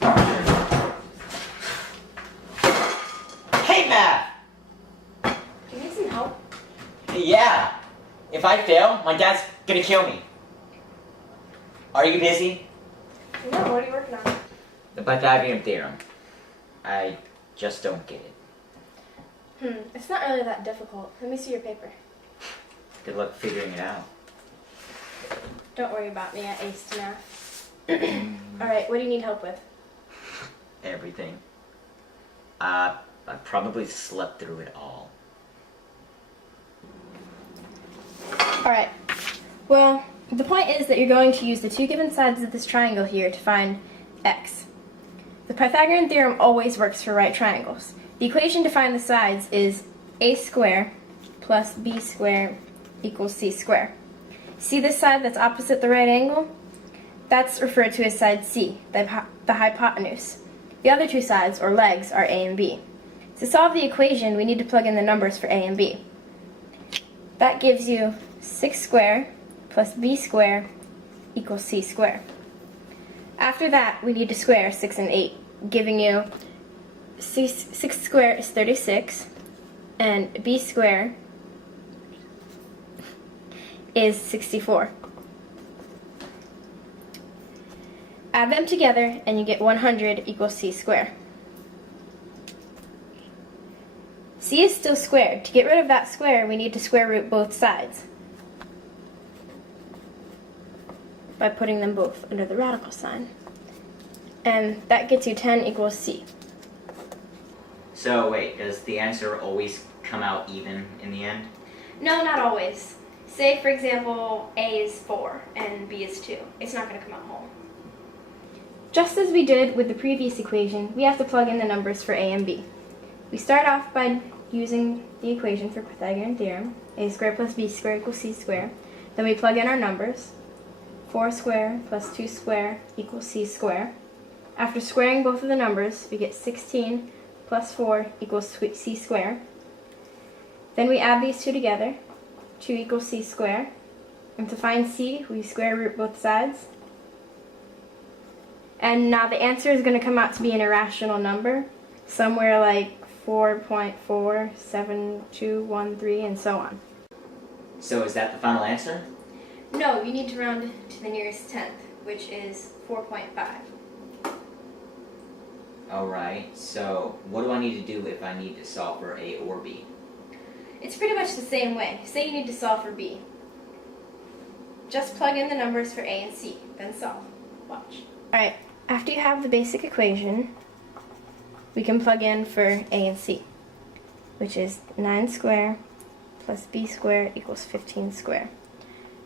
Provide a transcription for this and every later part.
Hey, Math! Do you need some help? Yeah. If I fail, my dad's gonna kill me. Are you busy? No, what are you working on? The Pythagorean Theorem. I just don't get it. It's not really that difficult. Let me see your paper. Good luck figuring it out. Don't worry about me, I aced math. Alright, what do you need help with? Everything. I probably slept through it all. Alright, well, the point is that you're going to use the two given sides of this triangle here to find x. The Pythagorean theorem always works for right triangles. The equation to find the sides is a squared plus b squared equals c squared. See this side that's opposite the right angle? That's referred to as side C, the hypotenuse. The other two sides, or legs, are a and b. To solve the equation, we need to plug in the numbers for a and b. That gives you 6 squared plus b squared equals c squared. After that, we need to square 6 and 8, giving you 6 squared is 36, and b squared is 64. Add them together and you get 100 equals c squared. C is still squared. To get rid of that square, we need to square root both sides by putting them both under the radical sign. And that gets you 10 equals c. So wait, does the answer always come out even in the end? No, not always. Say, for example, a is 4 and b is 2. It's not going to come out whole. Just as we did with the previous equation, we have to plug in the numbers for a and b. We start off by using the equation for Pythagorean theorem, a squared plus b squared equals c squared. Then we plug in our numbers, 4 squared plus 2 squared equals c squared. After squaring both of the numbers, we get 16 plus 4 equals c squared. Then we add these two together, 2 equals c squared. And to find c, we square root both sides. And now the answer is going to come out to be an irrational number, somewhere like 4.47213 and so on. So is that the final answer? No, you need to round to the nearest tenth, which is 4.5. Alright, so what do I need to do if I need to solve for a or b? It's pretty much the same way. Say you need to solve for b. Just plug in the numbers for a and c, then solve. Watch. Alright, after you have the basic equation, we can plug in for a and c, which is 9 squared plus b squared equals 15 squared.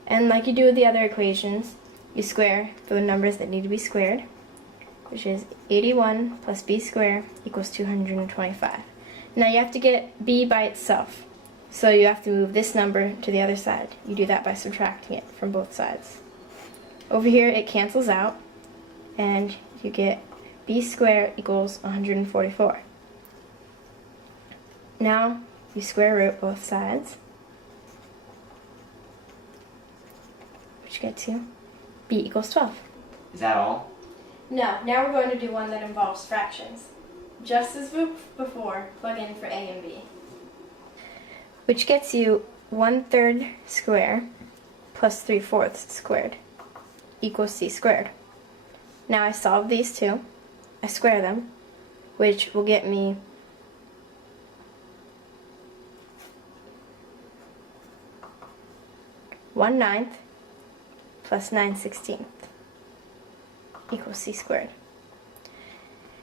And like you do with the other equations, you square the numbers that need to be squared, which is 81 plus b squared equals 225. Now you have to get b by itself, so you have to move this number to the other side. You do that by subtracting it from both sides. Over here it cancels out, and you get b squared equals 144. Now you square root both sides, which gets you b equals 12. Is that all? No, now we're going to do one that involves fractions. Just as before, plug in for a and b, which gets you 1/3 squared plus 3/4 squared equals c squared. Now I solve these two. I square them, which will get me 1/9 plus 9/16 equals c squared.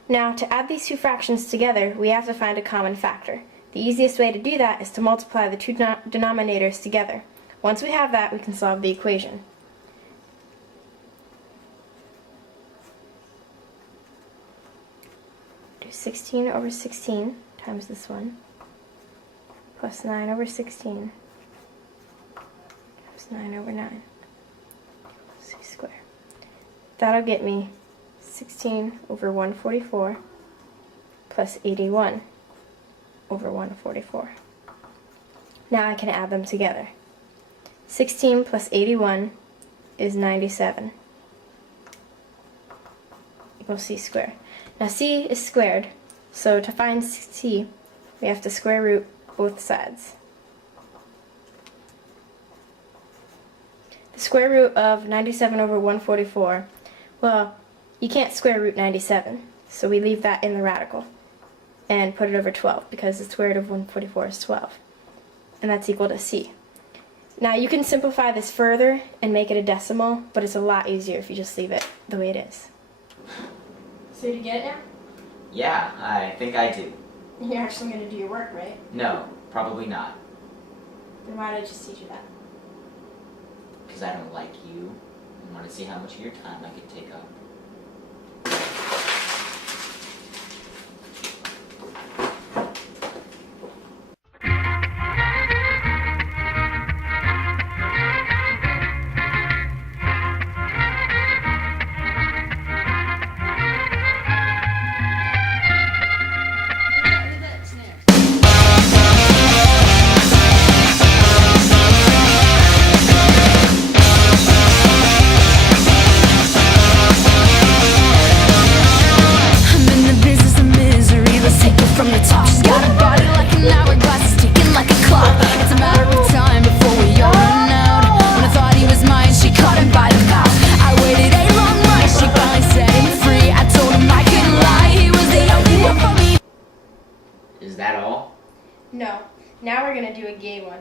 Now, to add these two fractions together, we have to find a common factor. The easiest way to do that is to multiply the two denominators together. Once we have that, we can solve the equation. Do 16 over 16 times this one, plus 9 over 16 times 9 over 9, c squared. That'll get me 16 over 144 plus 81 over 144. Now I can add them together. 16 plus 81 is 97 equals c squared. Now c is squared, so to find c, we have to square root both sides. The square root of 97 over 144, well, you can't square root 97, so we leave that in the radical and put it over 12 because the square root of 144 is 12, and that's equal to c. Now you can simplify this further and make it a decimal, but it's a lot easier if you just leave it the way it is. So do you get it now? Yeah, I think I do. You're actually going to do your work, right? No, probably not. Then why did I just teach you that? Because I don't like you and want to see how much of your time I could take up. Is that all? No. Now we're going to do a gay one.